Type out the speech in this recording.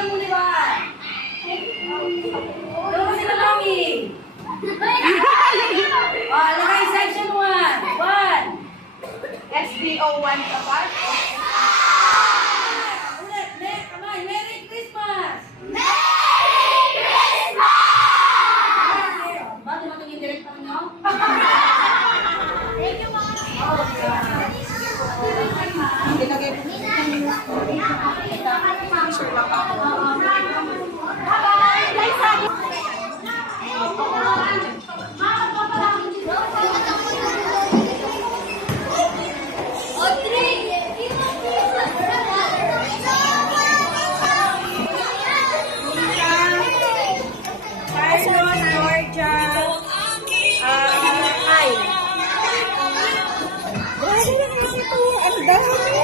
lang muna ba? Doon kasi na mami. Lagay section 1. 1. SDO1 ka pa? Ulit, kamay. Merry Christmas! Bago matong yung direct nyo? Thank you, Mom. Ilagay po. Sure lang ako. Carlos, Georgia, Kyle. Grabe naman ito. Ang dami.